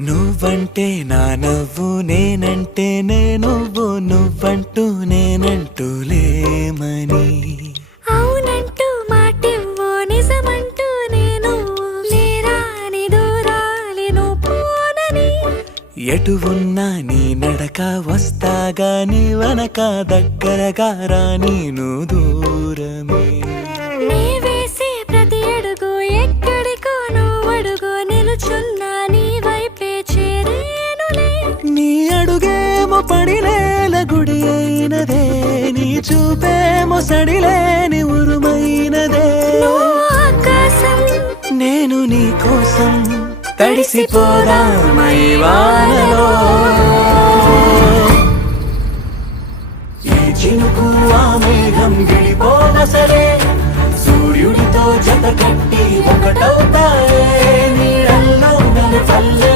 నువ్వంటే నా నవ్వు నేనంటే నువ్వు నువ్వంటూ నేనంటూ లేమని అవునంటూ మాటివ్వు నిజమంటూ నేను లేరాని దూరాలిను పోనని ఎటు ఉన్నా నీ నడక వస్తాగా నీ వనక దగ్గరగా రాని నువ్వు దూరమే నీ వేసే ప్రతి అడుగు ఎక్కడికో నువ్వు అడుగు నిలుచున్నా నీ వైపే చేరేనులే నీ అడుగేమో పడినేల గుడి అయినదే నీ చూపేమో సడిలేని ఉరుమైనదే నువ్వు ఆకాశం నేను నీ కోసం తడిసిపోదామై వానలో ఈ చినుకు ఆ మేఘం విడిపోన సరే సూర్యుడితో జత కట్టి ఒకటవుతాయే నీడల్లో నన్ను పల్లె